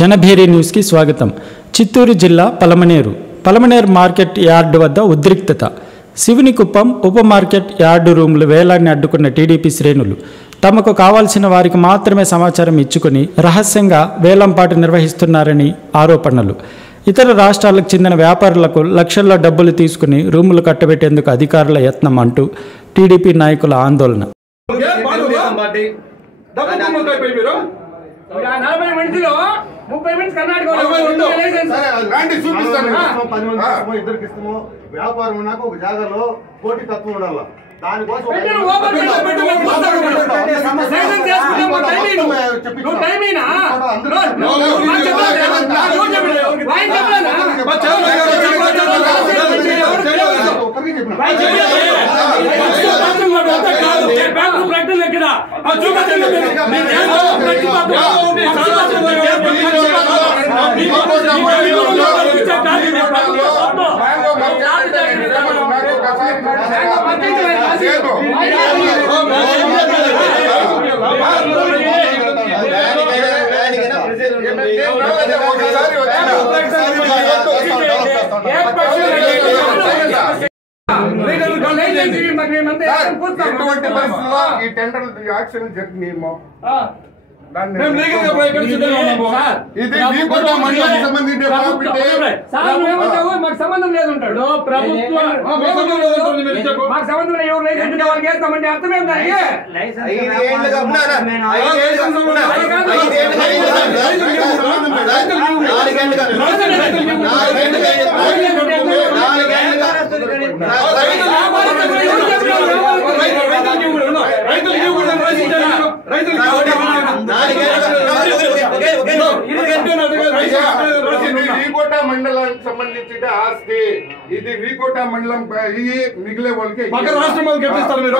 Janabheri news కి స్వాగతం। చిత్తూరు జిల్లా పలమనేరు మార్కెట్ యార్డ్ వద్ద ఉద్రిక్తత। శివునికుప్పం ఉప మార్కెట్ యార్డు రూములు వేలాన్ని అడ్డుకున్న టీడీపీ శ్రేణులు తమకు కావాల్సిన వారికి మాత్రమే సమాచారం ఇచ్చుకొని రహస్యంగా వేలంపాట నిర్వహిస్తున్నారని ఆరోపణలు। ఇతర రాష్ట్రాలకు చెందిన వ్యాపారులకు లక్షల్లో డబ్బులు తీసుకుని రూములు కట్టబెట్టేందుకు అధికారుల యత్నం అంటూ టీడీపీ నాయకుల ఆందోళన। వ్యాపారం ఒక జాగాలో పోటీ తత్వం ఉండాలి। దానికోసం ఈ టెండర్ యాక్షన్ జరిగినేమో మాకు సంబంధం లేదు ఉంటాడు ప్రభుత్వం మాకు సంబంధం ఎవరు లేదు వాళ్ళకి వేస్తామంటే అర్థమేం వీకోట మండలానికి సంబంధించిన ఆస్తి ఇది వీకోట మండలం మిగిలే వాళ్ళకి రాష్ట్రం వాళ్ళకి ఎట్టిస్తారు మీరు?